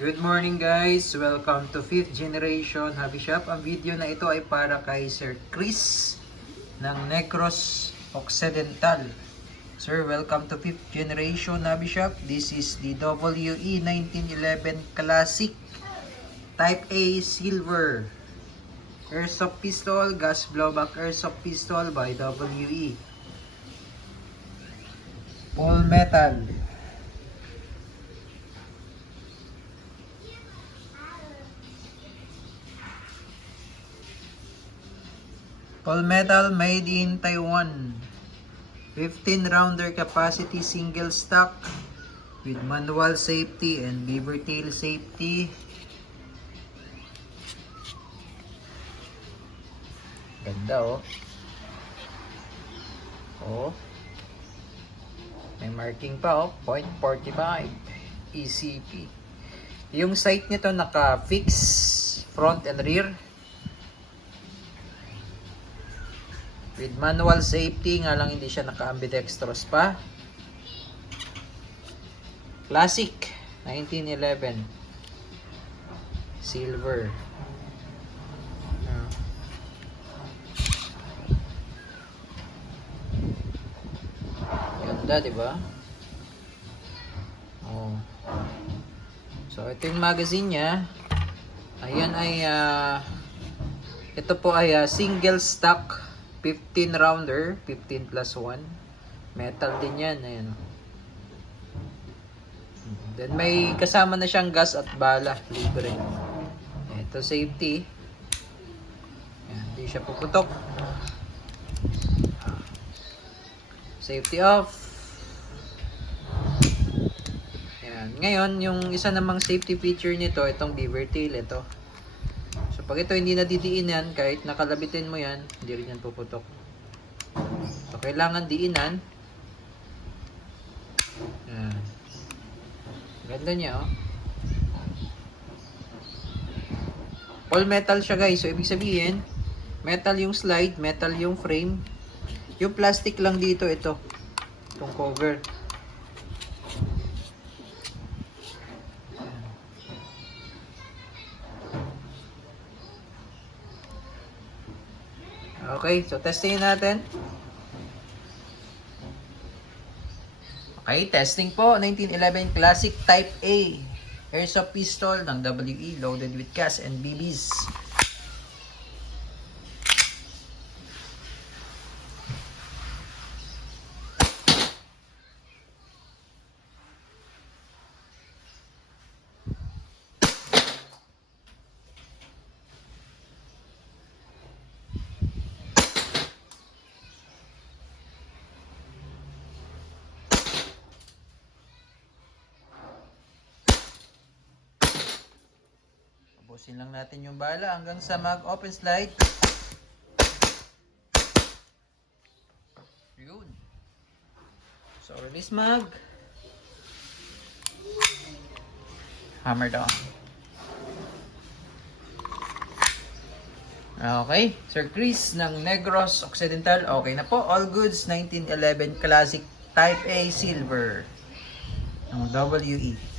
Good morning guys! Welcome to 5th Generation Hobby Shop. Ang video na ito ay para kay Sir Chris ng Negros Occidental. Sir, welcome to 5th Generation Hobby Shop. This is the WE 1911 Classic Type A Silver Airsoft Pistol, Gas Blowback Airsoft Pistol by WE. Full metal. All metal made in Taiwan. 15 rounder capacity single stock with manual safety and beaver tail safety. Ganda oh. Oh. May marking pa oh, .45 ECP. Yung sight nito naka-fix front and rear. With manual safety, nga lang hindi siya naka-ambidextrous pa. Classic 1911 Silver. Ganda, di ba? Oh. So, ito yung magazine niya. Ayan ay ito po ay single stock 15 rounder, 15 plus 1. Metal din yan. Ayan. Then may kasama na siyang gas at bala. Libre. Ito safety. Ayan, hindi siya puputok. Safety off. Ayan. Ngayon, yung isa namang safety feature nito, itong beaver tail. Ito. So, pag ito hindi nadidiinan, kahit nakalabitin mo yan, hindi rin yan puputok. So, kailangan diinan. Ayan. Ganda niya, oh. All metal siya, guys. So, ibig sabihin, metal yung slide, metal yung frame. Yung plastic lang dito, ito. Itong cover. Okay, so testingin natin. Okay, testing po. 1911 Classic Type A Airsoft Pistol ng WE loaded with gas and BBs. Tapusin lang natin yung bala hanggang sa mag-open slide. Yun. So, release mag. Hammer down. Okay. Sir Chris ng Negros Occidental. Okay na po. All goods 1911 Classic Type A Silver ng WE.